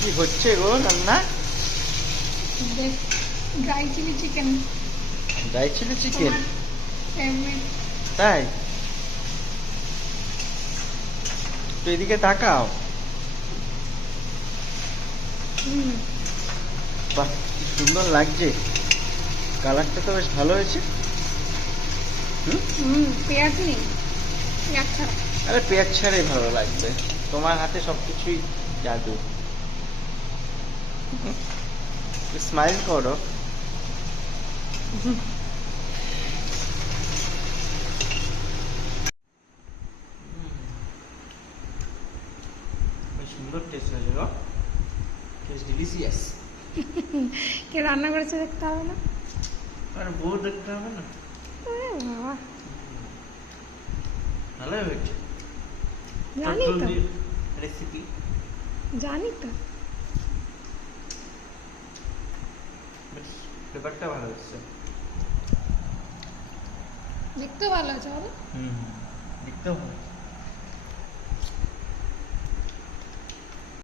কি হচ্ছে গো রান্না? Dry chilli chicken. Dry chilli chicken? Favourite. তাই? তো এদিকে তাকাও। বাহ, কি সুন্দর লাগছে, কালারটা তো বেশ ভালো হয়েছে। পেঁয়াজ নেই, পেঁয়াজ ছাড়া। আরে পেঁয়াজ ছাড়াই ভালো লাগবে, তোমার হাতে সবকিছুই জাদু। স্মাইল করো। বেশ সুন্দর টেস্ট হয়েছে গো, টেস্ট ডিলিশিয়াস। কে রান্না করেছে দেখতে হবে না? আর বউ দেখতে হবে না? বাবা, ভালোই হয়েছে। জানি তো, রেসিপি জানি তো। বেশ ফ্লেভারটা ভালো হচ্ছে। দেখতেও ভালো আছে বলো। দেখতেও ভালো।